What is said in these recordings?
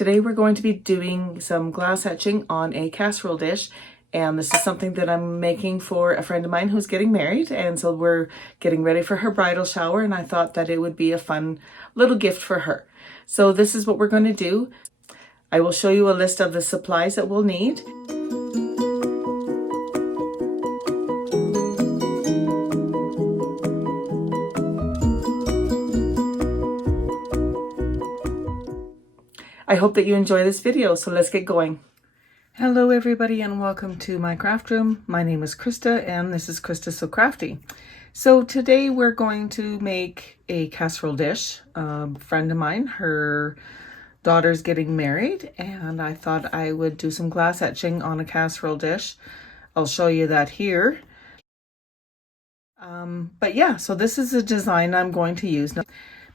Today we're going to be doing some glass etching on a casserole dish, and this is something that I'm making for a friend of mine who's getting married, and so we're getting ready for her bridal shower, and I thought that it would be a fun little gift for her. So this is what we're going to do. I will show you a list of the supplies that we'll need. I hope that you enjoy this video, so let's get going. Hello everybody and welcome to my craft room. My name is Krista and this is Krista So Crafty. So today we're going to make a casserole dish. A friend of mine, her daughter's getting married, and I thought I would do some glass etching on a casserole dish. I'll show you that here. But yeah, so this is a design I'm going to use. Now,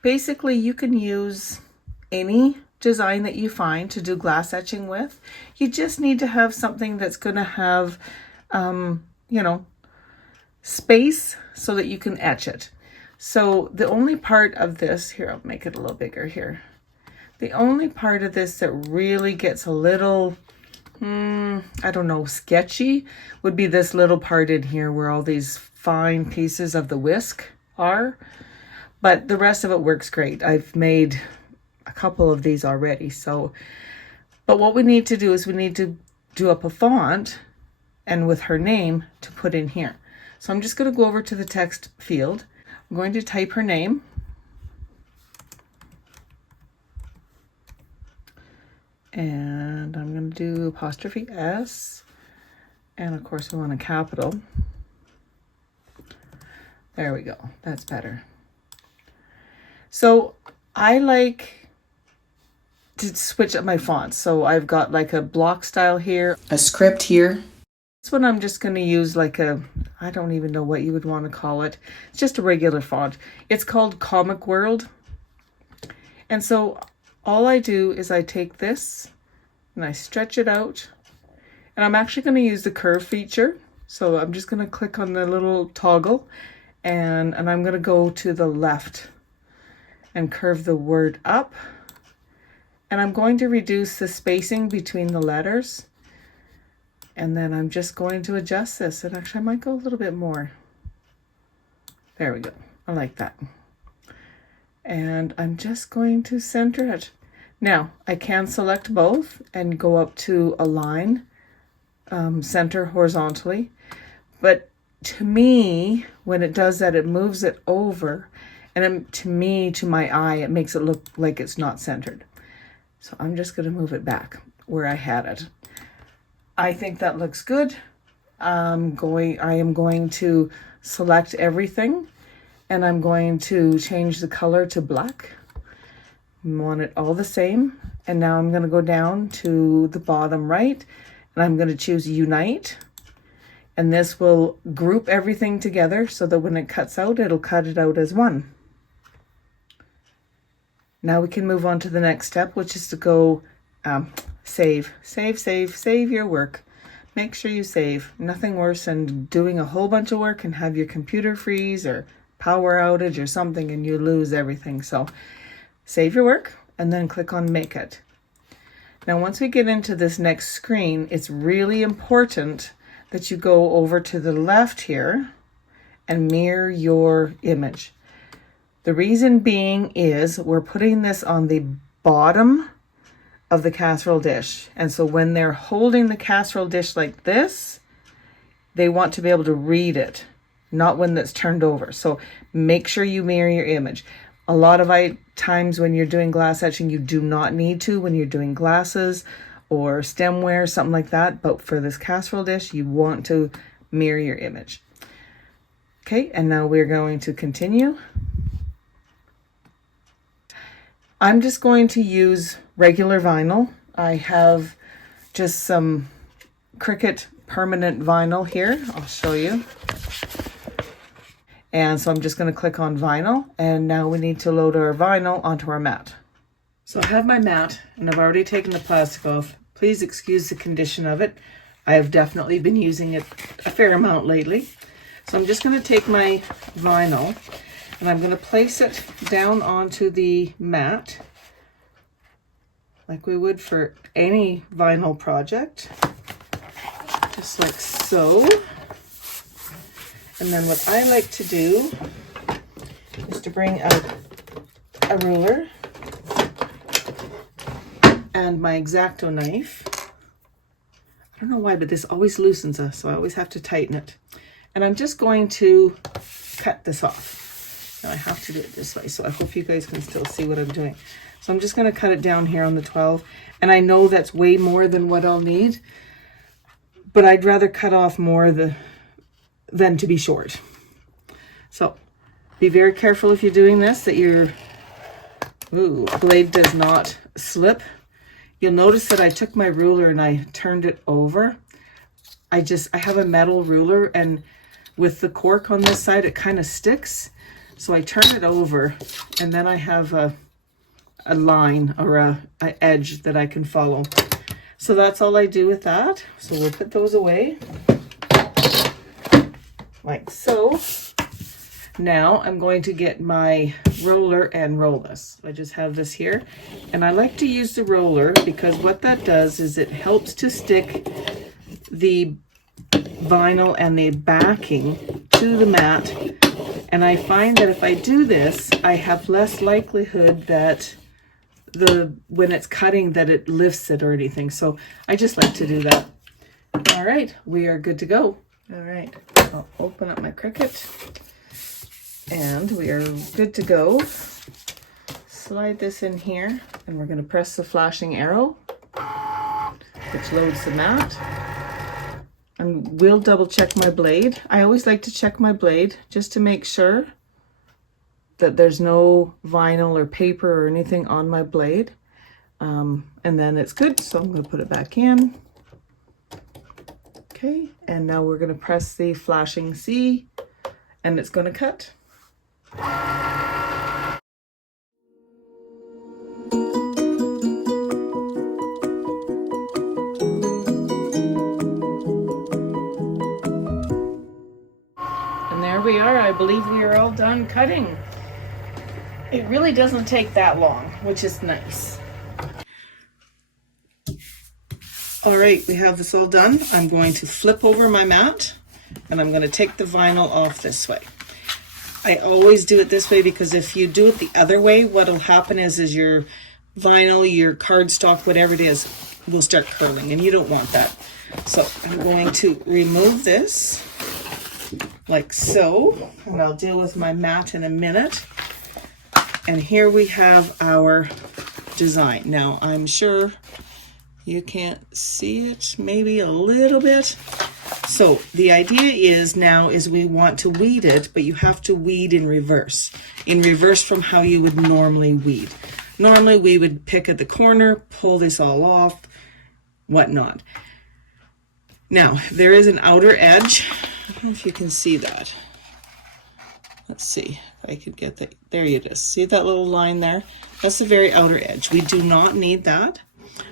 basically, you can use any design that you find to do glass etching with. You just need to have something that's going to have, space so that you can etch it. So the only part of this, here, I'll make it a little bigger here. The only part of this that really gets a little, sketchy would be this little part in here where all these fine pieces of the whisk are. But the rest of it works great. I've made a couple of these already. But what we need to do is we need to do up a font and with her name to put in here. So I'm just going to go over to the text field. I'm going to type her name. And I'm going to do apostrophe S. And of course we want a capital. There we go. That's better. So I like to switch up my fonts. So I've got like a block style here, a script here. This one I'm just going to use like I don't even know what you would want to call it. It's just a regular font. It's called Comic World. And so all I do is I take this and I stretch it out. And I'm actually going to use the curve feature. So I'm just going to click on the little toggle and I'm going to go to the left and curve the word up. And I'm going to reduce the spacing between the letters. And then I'm just going to adjust this. And actually I might go a little bit more. There we go. I like that. And I'm just going to center it. Now I can select both and go up to align, center horizontally. But to me, when it does that, it moves it over. And to my eye, it makes it look like it's not centered. So I'm just going to move it back where I had it. I think that looks good. I am going to select everything and I'm going to change the color to black. I want it all the same. And now I'm going to go down to the bottom right and I'm going to choose Unite. And this will group everything together so that when it cuts out, it'll cut it out as one. Now we can move on to the next step, which is to go save your work. Make sure you save. Nothing worse than doing a whole bunch of work and have your computer freeze or power outage or something and you lose everything. So save your work and then click on Make It. Now once we get into this next screen, it's really important that you go over to the left here and mirror your image. The reason being is we're putting this on the bottom of the casserole dish. And so when they're holding the casserole dish like this, they want to be able to read it, not when that's turned over. So make sure you mirror your image. A lot of times when you're doing glass etching, you do not need to when you're doing glasses or stemware, something like that. But for this casserole dish, you want to mirror your image. Okay, and now we're going to continue. I'm just going to use regular vinyl. I have just some Cricut permanent vinyl here. I'll show you. And so I'm just going to click on vinyl. And now we need to load our vinyl onto our mat. So I have my mat and I've already taken the plastic off. Please excuse the condition of it. I have definitely been using it a fair amount lately. So I'm just going to take my vinyl and I'm going to place it down onto the mat. like we would for any vinyl project, just like so. And then what I like to do is to bring out a ruler and my X-Acto knife. I don't know why, but this always loosens us, so I always have to tighten it. And I'm just going to cut this off. Now I have to do it this way, so I hope you guys can still see what I'm doing. So I'm just going to cut it down here on the 12, and I know that's way more than what I'll need, but I'd rather cut off more than to be short. So be very careful if you're doing this, that your blade does not slip. You'll notice that I took my ruler and I turned it over. I have a metal ruler, and with the cork on this side, it kind of sticks. So I turn it over, and then I have a line or a edge that I can follow. So that's all I do with that. So we'll put those away like so. Now I'm going to get my roller and roll this. I just have this here, and I like to use the roller because what that does is it helps to stick the vinyl and the backing to the mat. And I find that if I do this, I have less likelihood that when it's cutting that it lifts it or anything. So I just like to do that. All right, we are good to go. All right, I'll open up my Cricut. And we are good to go. Slide this in here, and we're going to press the flashing arrow, which loads the mat. And we'll double check my blade. I always like to check my blade just to make sure that there's no vinyl or paper or anything on my blade. And then it's good, so I'm going to put it back in. Okay, and now we're going to press the flashing C, and it's going to cut. And there we are. I believe we are all done cutting. It really doesn't take that long, which is nice. All right, we have this all done. I'm going to flip over my mat, and I'm going to take the vinyl off this way. I always do it this way because if you do it the other way, what'll happen is your vinyl, your cardstock, whatever it is, will start curling, and you don't want that. So I'm going to remove this like so, and I'll deal with my mat in a minute. And here we have our design. Now I'm sure you can't see it, maybe a little bit. So the idea is now is we want to weed it, but you have to weed in reverse from how you would normally weed. Normally we would pick at the corner, pull this all off, whatnot. Now there is an outer edge. I don't know if you can see that. Let's see if I could get that. There it is. See that little line there? That's the very outer edge. We do not need that.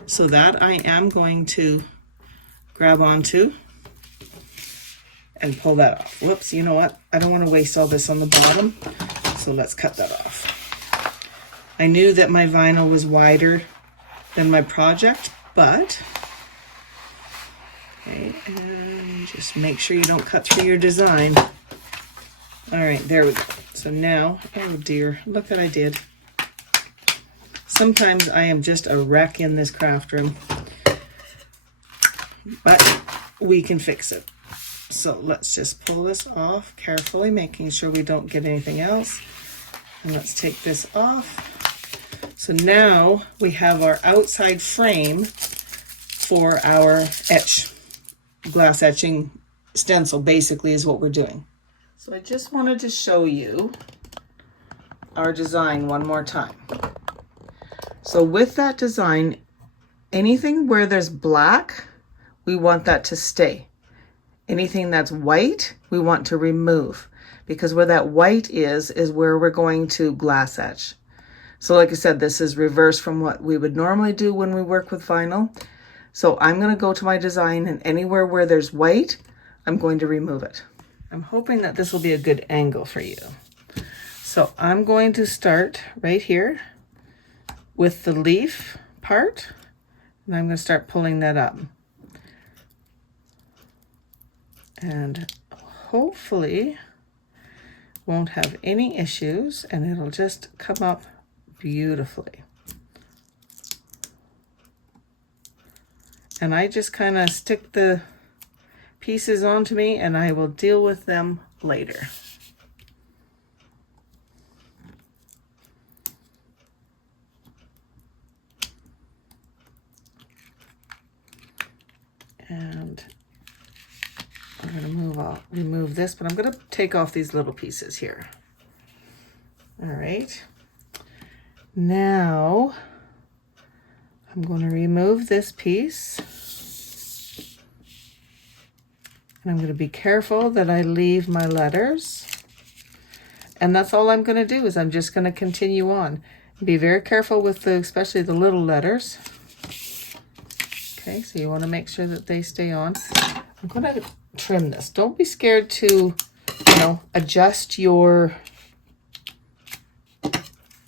So that I am going to grab onto and pull that off. Whoops, you know what? I don't want to waste all this on the bottom, so let's cut that off. I knew that my vinyl was wider than my project, but okay, and just make sure you don't cut through your design. All right, there we go. So now, oh dear, look what I did. Sometimes I am just a wreck in this craft room, but we can fix it. So let's just pull this off carefully, making sure we don't get anything else. And let's take this off. So now we have our outside frame for our glass etching stencil, basically is what we're doing. So I just wanted to show you our design one more time. So with that design, anything where there's black, we want that to stay. Anything that's white, we want to remove, because where that white is where we're going to glass etch. So like I said, this is reverse from what we would normally do when we work with vinyl. So I'm going to go to my design, and anywhere where there's white, I'm going to remove it. I'm hoping that this will be a good angle for you. So I'm going to start right here with the leaf part, and I'm going to start pulling that up. And hopefully won't have any issues, and it'll just come up beautifully. And I just kind of stick the pieces onto me, and I will deal with them later. And I'm going to remove this, but I'm going to take off these little pieces here. All right. Now I'm going to remove this piece. And I'm going to be careful that I leave my letters. And that's all I'm going to do, is I'm just going to continue on. Be very careful with especially the little letters. Okay, so you want to make sure that they stay on. I'm going to trim this. Don't be scared to, adjust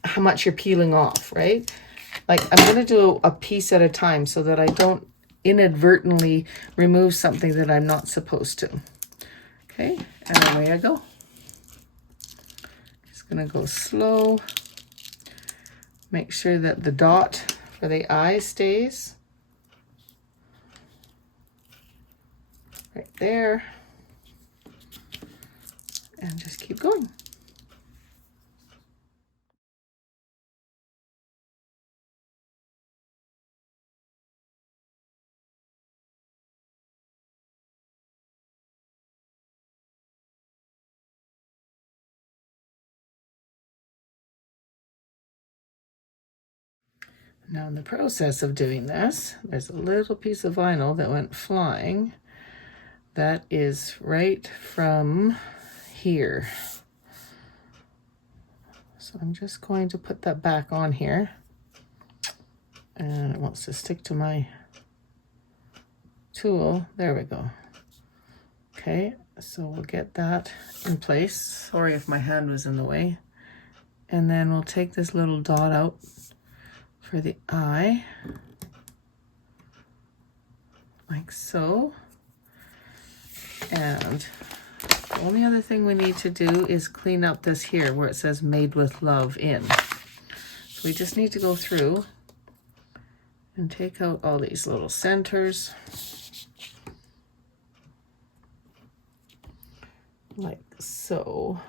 how much you're peeling off, right? Like, I'm going to do a piece at a time so that I don't inadvertently remove something that I'm not supposed to. Okay, and away I go. Just going to go slow. Make sure that the dot for the eye stays right there, and just keep going. Now, in the process of doing this, there's a little piece of vinyl that went flying. That is right from here. So I'm just going to put that back on here. And it wants to stick to my tool. There we go. Okay, so we'll get that in place. Sorry if my hand was in the way. And then we'll take this little dot out for the eye, like so. And the only other thing we need to do is clean up this here where it says made with love in. So we just need to go through and take out all these little centers, like so.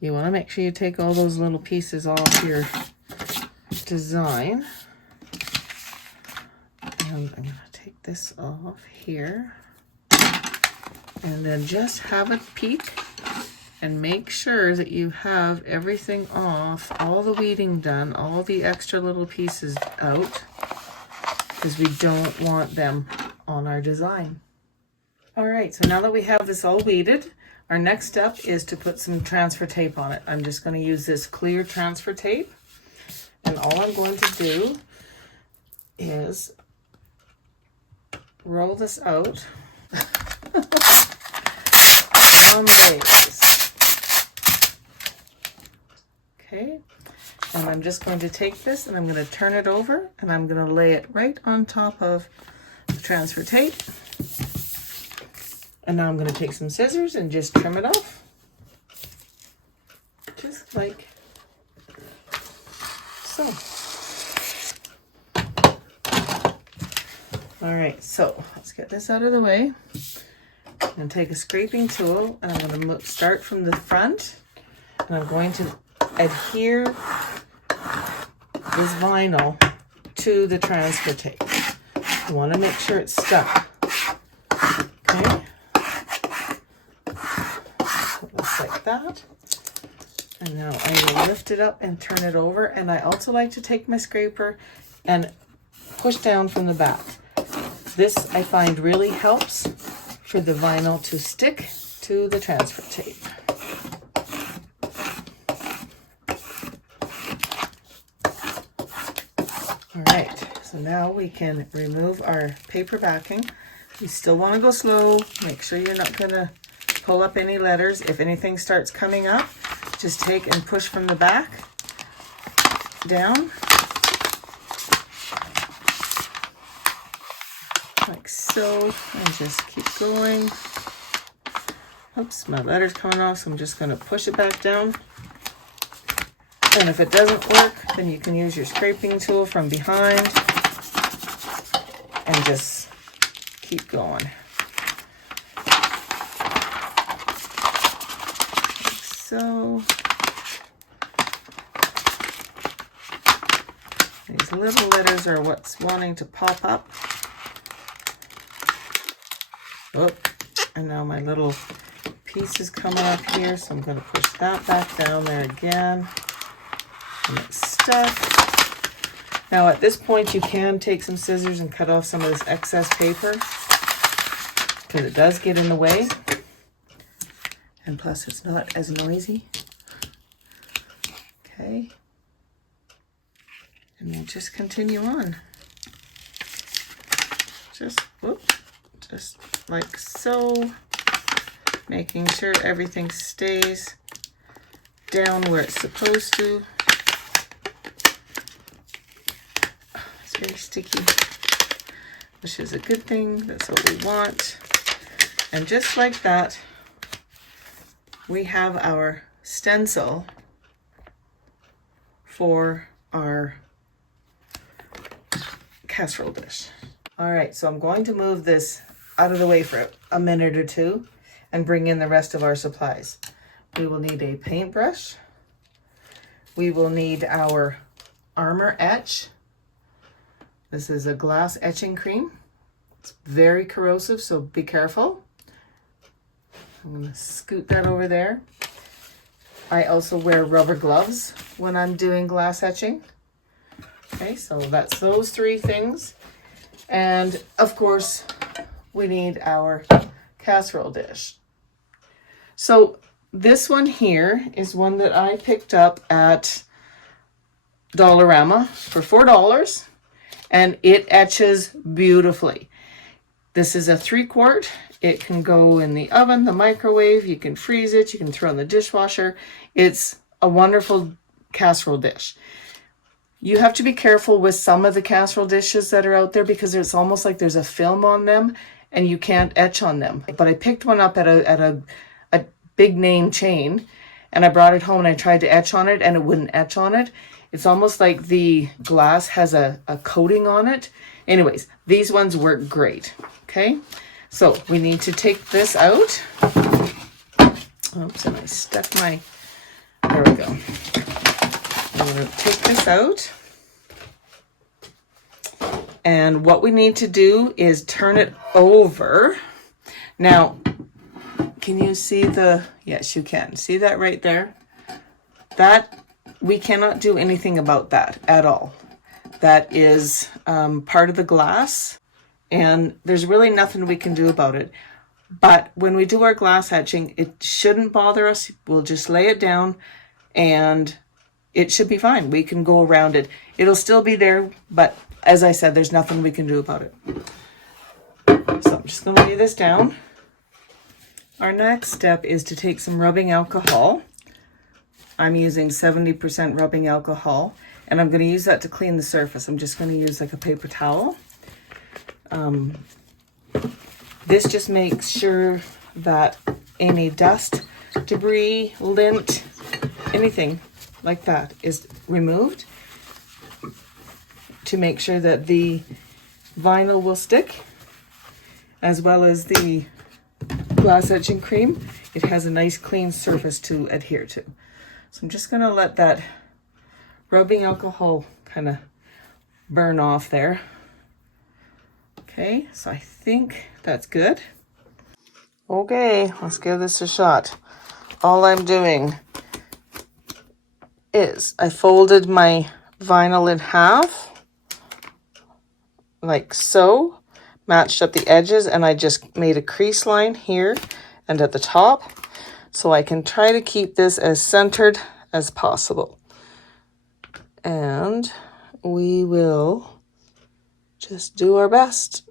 You want to make sure you take all those little pieces off your design. And I'm going to take this off here. And then just have a peek and make sure that you have everything off, all the weeding done, all the extra little pieces out, because we don't want them on our design. All right, so now that we have this all weeded, our next step is to put some transfer tape on it. I'm just going to use this clear transfer tape, and all I'm going to do is roll this out on ways. Okay, and I'm just going to take this and I'm going to turn it over, and I'm going to lay it right on top of the transfer tape. And now I'm going to take some scissors and just trim it off. Just like so. All right, so let's get this out of the way. And take a scraping tool, and I'm going to start from the front, and I'm going to adhere this vinyl to the transfer tape. You want to make sure it's stuck. Okay. Just like that. And now I will lift it up and turn it over. And I also like to take my scraper and push down from the back. This I find really helps for the vinyl to stick to the transfer tape. All right, so now we can remove our paper backing. You still want to go slow. Make sure you're not going to pull up any letters. If anything starts coming up, just take and push from the back down, like so, and just keep going. Oops, my letter's coming off, so I'm just going to push it back down. And if it doesn't work, then you can use your scraping tool from behind and just keep going. Like so. These little letters are what's wanting to pop up. Oh, and now my little piece is coming up here, so I'm going to push that back down there again. And it's stuck. Now at this point you can take some scissors and cut off some of this excess paper because it does get in the way. And plus it's not as noisy. Okay. And we'll just continue on. Just like so. Making sure everything stays down where it's supposed to. Oh, it's very sticky, which is a good thing. That's what we want. And just like that, we have our stencil for our casserole dish. All right, so I'm going to move this out of the way for a minute or two and bring in the rest of our supplies. We will need a paintbrush. We will need our Armor Etch. This is a glass etching cream. It's very corrosive, so be careful. I'm gonna scoot that over there. I also wear rubber gloves when I'm doing glass etching. Okay, so that's those three things. And of course, we need our casserole dish. So this one here is one that I picked up at Dollarama for $4, and it etches beautifully. This is a 3-quart. It can go in the oven, the microwave, you can freeze it, you can throw in the dishwasher. It's a wonderful casserole dish. You have to be careful with some of the casserole dishes that are out there because it's almost like there's a film on them and you can't etch on them. But I picked one up at a big name chain, and I brought it home and I tried to etch on it and it wouldn't etch on it. It's almost like the glass has a coating on it. Anyways, these ones work great. Okay, so we need to take this out. Oops, and I stuck my, there we go. I'm going to take this out. And what we need to do is turn it over. Now, can you see the, yes, you can. See that right there? That, we cannot do anything about that at all. That is part of the glass, and there's really nothing we can do about it. But when we do our glass etching, it shouldn't bother us. We'll just lay it down and it should be fine. We can go around it. It'll still be there, but as I said, there's nothing we can do about it. So I'm just going to lay this down. Our next step is to take some rubbing alcohol. I'm using 70% rubbing alcohol, and I'm going to use that to clean the surface. I'm just going to use like a paper towel. This just makes sure that any dust, debris, lint, anything like that is removed to make sure that the vinyl will stick, as well as the glass etching cream. It has a nice clean surface to adhere to. So I'm just going to let that rubbing alcohol kind of burn off there. Okay, so I think that's good. Okay, let's give this a shot. All I'm doing is I folded my vinyl in half, like so, matched up the edges, and I just made a crease line here and at the top, so I can try to keep this as centered as possible. And we will just do our best,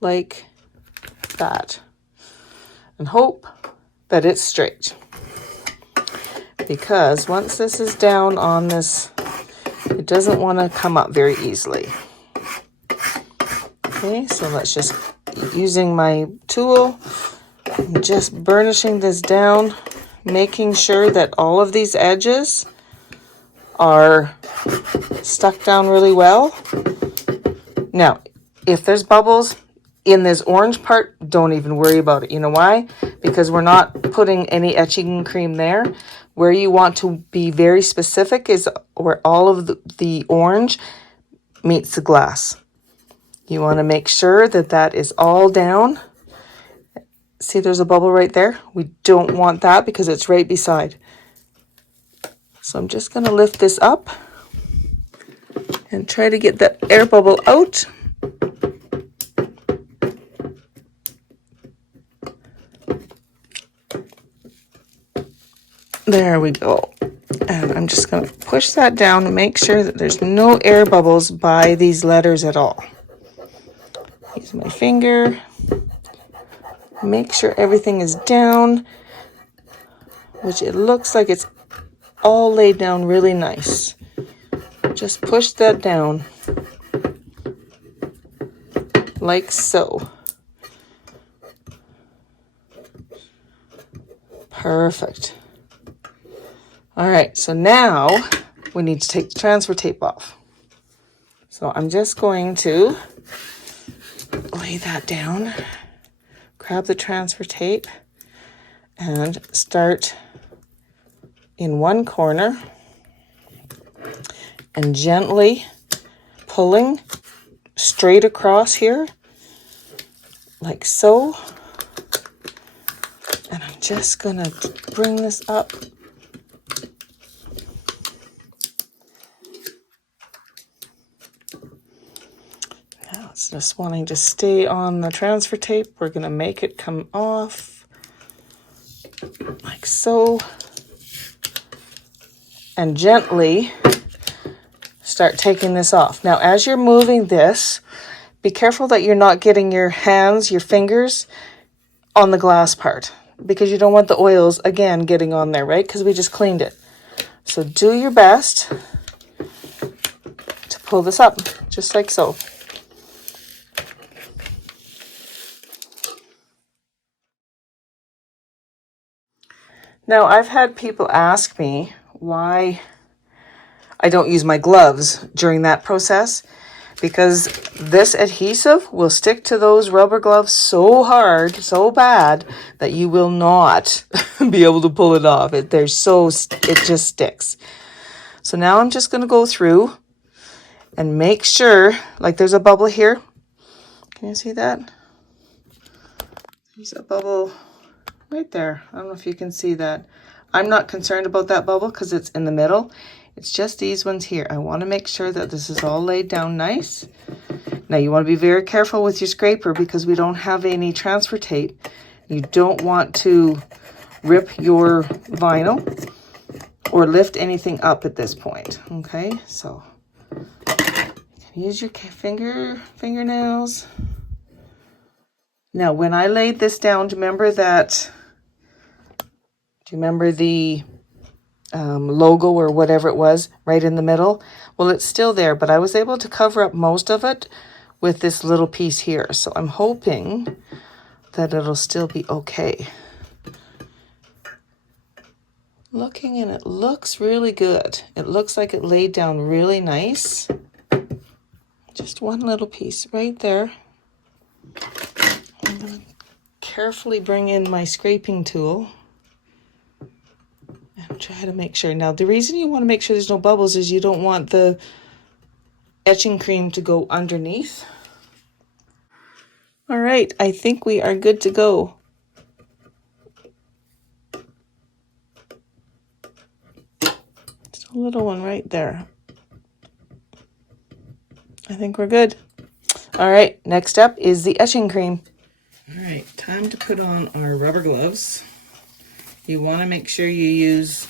like that. and hope that it's straight. Because once this is down on this, it doesn't want to come up very easily. Okay, so let's just, using my tool, I'm just burnishing this down, making sure that all of these edges are stuck down really well. Now, if there's bubbles in this orange part, don't even worry about it. You know why? Because we're not putting any etching cream there. Where you want to be very specific is where all of the orange meets the glass. You want to make sure that that is all down. See, there's a bubble right there. We don't want that because it's right beside. So I'm just going to lift this up and try to get that air bubble out. There we go. And I'm just going to push that down and make sure that there's no air bubbles by these letters at all. Use my finger. Make sure everything is down, which it looks like it's all laid down really nice. Just push that down like so. Perfect. All right, so now we need to take the transfer tape off. So I'm just going to lay that down, grab the transfer tape, and start in one corner and gently pulling straight across here, like so. And I'm just gonna bring this up. Now it's just wanting to stay on the transfer tape. We're gonna make it come off like so. And gently start taking this off. Now, as you're moving this, be careful that you're not getting your hands, your fingers on the glass part, because you don't want the oils, again, getting on there, right? Because we just cleaned it. So do your best to pull this up, just like so. Now, I've had people ask me why I don't use my gloves during that process, because this adhesive will stick to those rubber gloves so hard, so bad, that you will not be able to pull it off. It just sticks. So now I'm just going to go through and make sure, like there's a bubble here. Can you see that? There's a bubble right there. I don't know if you can see that. I'm not concerned about that bubble because it's in the middle. It's just these ones here. I want to make sure that this is all laid down nice. Now you want to be very careful with your scraper because we don't have any transfer tape. You don't want to rip your vinyl or lift anything up at this point. Okay, so use your fingernails. Now when I laid this down, do you remember the logo or whatever it was right in the middle? Well, it's still there, but I was able to cover up most of it with this little piece here. So I'm hoping that it'll still be okay. Looking, and it looks really good. It looks like it laid down really nice. Just one little piece right there. I'm going to carefully bring in my scraping tool and try to make sure. Now, the reason you want to make sure there's no bubbles is you don't want the etching cream to go underneath. All right, I think we are good to go. Just a little one right there. I think we're good. All right, next up is the etching cream. All right, time to put on our rubber gloves. You want to make sure you use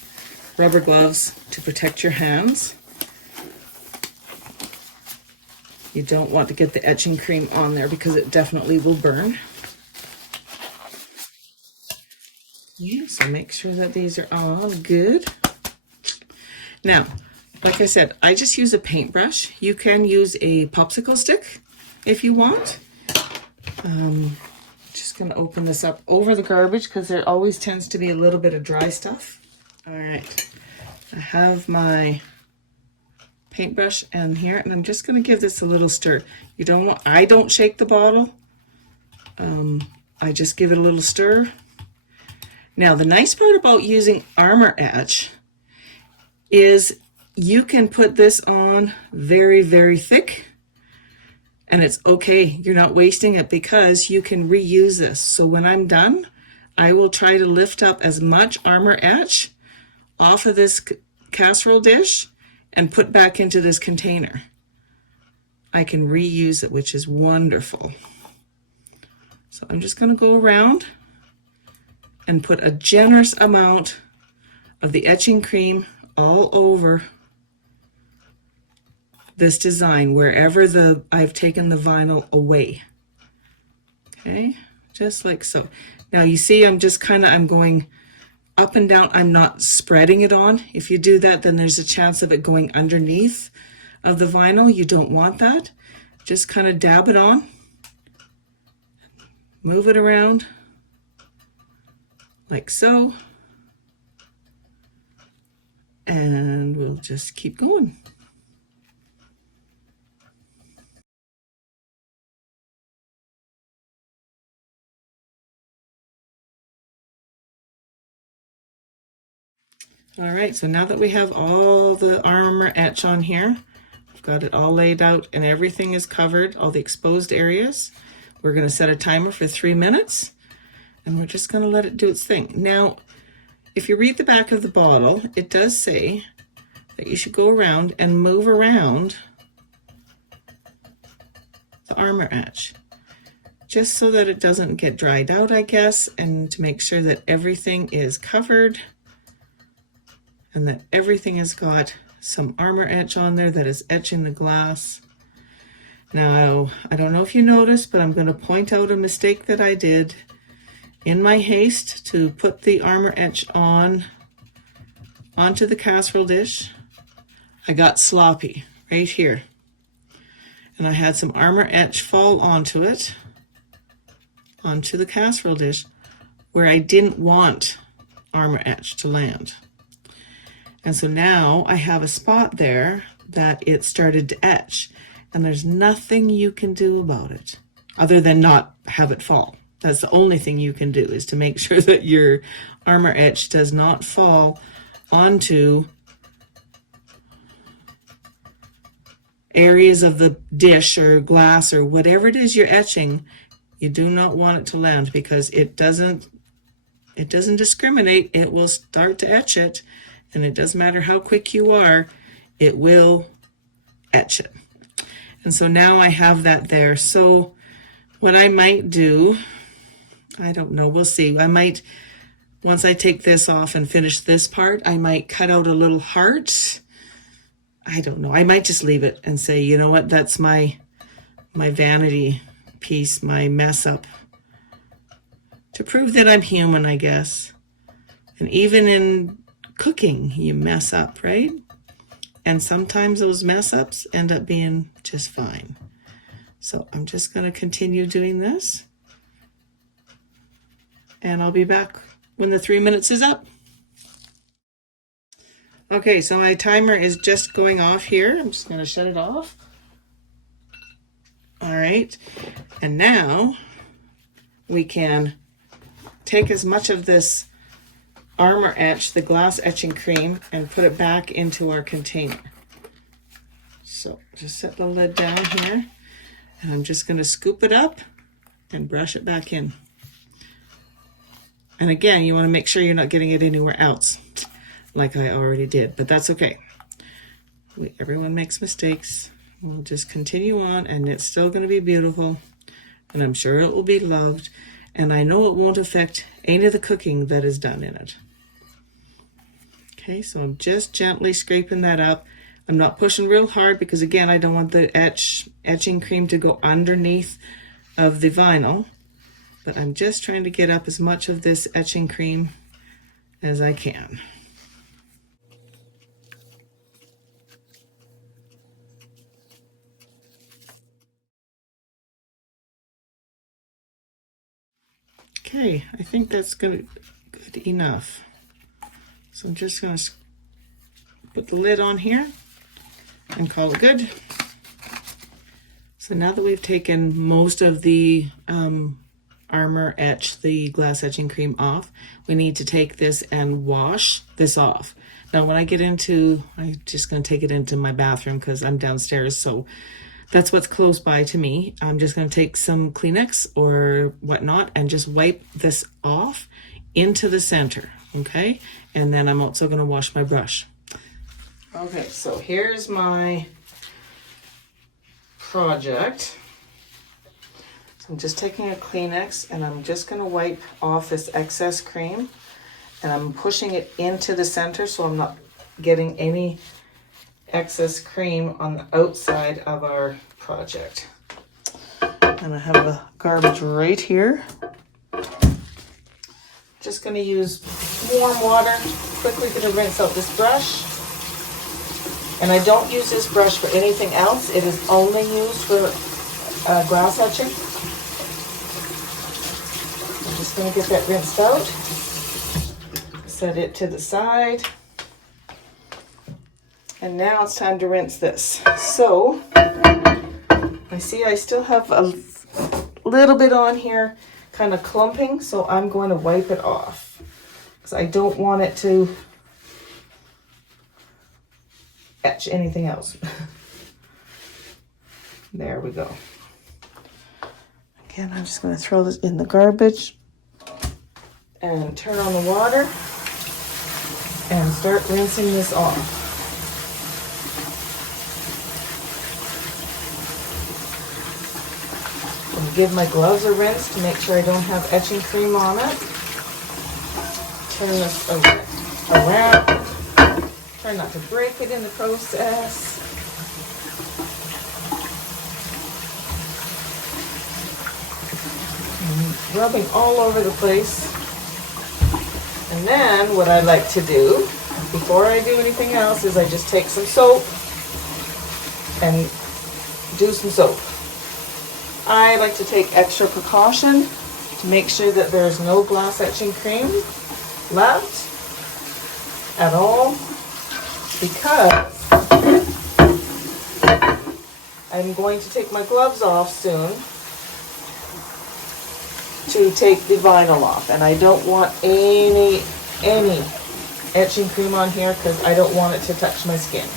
rubber gloves to protect your hands. You don't want to get the etching cream on there because it definitely will burn. Okay, so make sure that these are all good. Now, like I said, I just use a paintbrush. You can use a popsicle stick if you want. Just gonna open this up over the garbage because there always tends to be a little bit of dry stuff. All right, I have my paintbrush in here and I'm just gonna give this a little stir. You don't want, I don't shake the bottle. I just give it a little stir. Now, the nice part about using Armor Etch is you can put this on very, very thick and it's okay. You're not wasting it because you can reuse this. So when I'm done, I will try to lift up as much Armor Etch off of this casserole dish and put back into this container. I can reuse it, which is wonderful. So I'm just going to go around and put a generous amount of the etching cream all over this design wherever I've taken the vinyl away. Okay, just like so. Now you see I'm going up and down. I'm not spreading it on. If you do that, then there's a chance of it going underneath of the vinyl. You don't want that. Just kind of dab it on. Move it around like so. And we'll just keep going. All right, so now that we have all the Armor Etch on here, I've got it all laid out and everything is covered, all the exposed areas. We're going to set a timer for 3 minutes and we're just going to let it do its thing. Now, if you read the back of the bottle, it does say that you should go around and move around the Armor Etch, just so that it doesn't get dried out, I guess, and to make sure that everything is covered and that everything has got some Armor Etch on there that is etching the glass. Now, I don't know if you noticed, but I'm going to point out a mistake that I did in my haste to put the Armor Etch onto the casserole dish. I got sloppy right here. And I had some Armor Etch fall onto it, onto the casserole dish, where I didn't want Armor Etch to land. And so now I have a spot there that it started to etch, and there's nothing you can do about it other than not have it fall. That's the only thing you can do, is to make sure that your Armor Etch does not fall onto areas of the dish or glass or whatever it is you're etching. You do not want it to land because it doesn't discriminate. It will start to etch it, and it doesn't matter how quick you are, it will etch it. And so now I have that there. So what I might do, I don't know, we'll see. I might, once I take this off and finish this part, I might cut out a little heart. I don't know. I might just leave it and say, you know what, that's my vanity piece, my mess up. To prove that I'm human, I guess. And even in cooking, you mess up, right? And sometimes those mess ups end up being just fine. So I'm just going to continue doing this. And I'll be back when the 3 minutes is up. Okay, so my timer is just going off here. I'm just going to shut it off. All right. And now we can take as much of this Armor Etch, the glass etching cream, and put it back into our container. So just set the lid down here, and I'm just going to scoop it up and brush it back in. And again, you want to make sure you're not getting it anywhere else, like I already did, but that's okay. Everyone makes mistakes. We'll just continue on, and it's still going to be beautiful, and I'm sure it will be loved, and I know it won't affect any of the cooking that is done in it. Okay, so I'm just gently scraping that up. I'm not pushing real hard because, again, I don't want the etching cream to go underneath of the vinyl, but I'm just trying to get up as much of this etching cream as I can. Okay, I think that's good enough. So I'm just going to put the lid on here and call it good. So now that we've taken most of the Armor Etch, the glass etching cream off, we need to take this and wash this off. Now when I get into, I'm just going to take it into my bathroom because I'm downstairs, so that's what's close by to me. I'm just going to take some Kleenex or whatnot and just wipe this off into the center, okay? And then I'm also going to wash my brush. Okay, so here's my project. So I'm just taking a Kleenex and I'm just going to wipe off this excess cream, and I'm pushing it into the center so I'm not getting any excess cream on the outside of our project. And I have a garbage right here. Just going to use warm water, quickly going to rinse out this brush. And I don't use this brush for anything else. It is only used for glass etching. I'm just going to get that rinsed out. Set it to the side. And now it's time to rinse this. So, I see I still have a little bit on here, kind of clumping, so I'm going to wipe it off. Because I don't want it to etch anything else. There we go. Again, I'm just going to throw this in the garbage and turn on the water and start rinsing this off. Give my gloves a rinse to make sure I don't have etching cream on it. Turn this around. Try not to break it in the process. And rubbing all over the place. And then what I like to do, before I do anything else, is I just take some soap and do some soap. I like to take extra precaution to make sure that there's no glass etching cream left at all, because I'm going to take my gloves off soon to take the vinyl off, and I don't want any etching cream on here because I don't want it to touch my skin.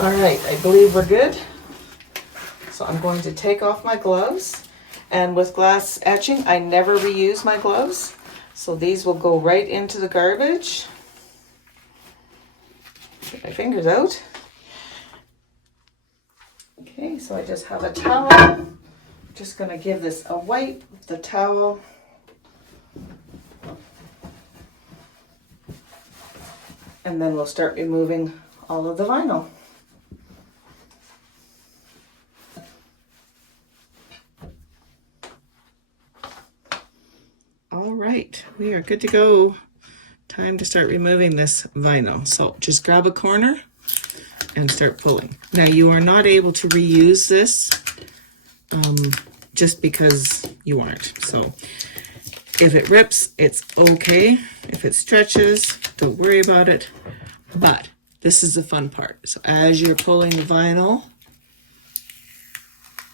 All right, I believe we're good. So I'm going to take off my gloves. And with glass etching, I never reuse my gloves. So these will go right into the garbage. Get my fingers out. Okay, so I just have a towel. Just gonna give this a wipe with the towel. And then we'll start removing all of the vinyl. All right, we are good to go. Time to start removing this vinyl. So just grab a corner and start pulling. Now you are not able to reuse this just because you aren't. So if it rips, it's okay. If it stretches, don't worry about it. But this is the fun part. So as you're pulling the vinyl,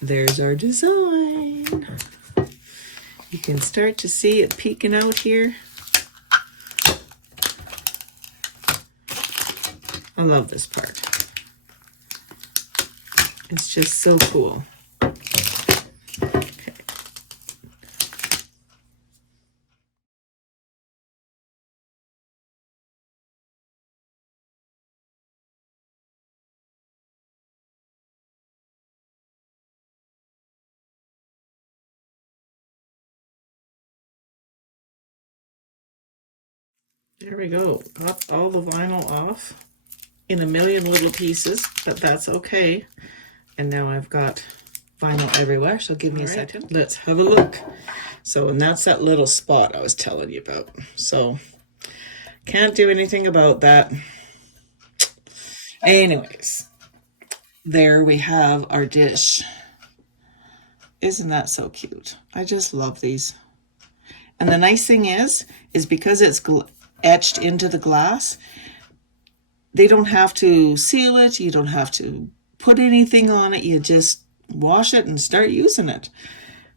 there's our design. You can start to see it peeking out here. I love this part. It's just so cool. Okay. There we go. Got all the vinyl off in a million little pieces, but that's okay. And now I've got vinyl everywhere, so give me a second. Let's have a look. So, and that's that little spot I was telling you about. So, can't do anything about that. Anyways, there we have our dish. Isn't that so cute? I just love these. And the nice thing is because it's etched into the glass, they don't have to seal it. You don't have to put anything on it. You just wash it and start using it.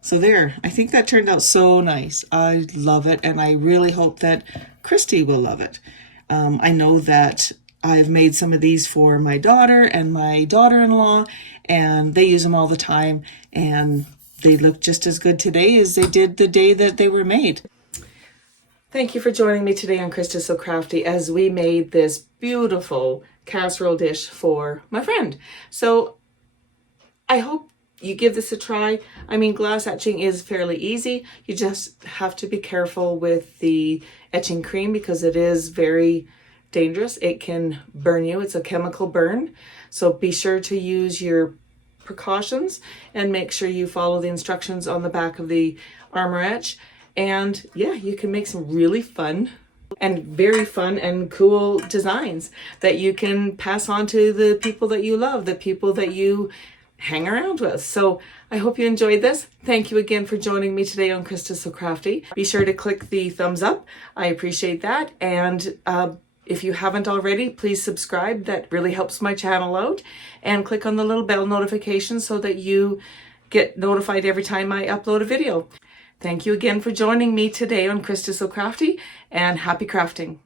So there, I think that turned out so nice. I love it, and I really hope that Christy will love it. I know that I've made some of these for my daughter and my daughter-in-law, and they use them all the time, and they look just as good today as they did the day that they were made. Thank you for joining me today on Christy So Crafty as we made this beautiful casserole dish for my friend. So I hope you give this a try. I mean, glass etching is fairly easy. You just have to be careful with the etching cream because it is very dangerous. It can burn you. It's a chemical burn. So be sure to use your precautions and make sure you follow the instructions on the back of the armor etch. And yeah, you can make some really fun and very fun and cool designs that you can pass on to the people that you love, the people that you hang around with. So I hope you enjoyed this. Thank you again for joining me today on Christy So Crafty. Be sure to click the thumbs up. I appreciate that. And if you haven't already, please subscribe. That really helps my channel out. And click on the little bell notification so that you get notified every time I upload a video. Thank you again for joining me today on Christy So Crafty, and happy crafting.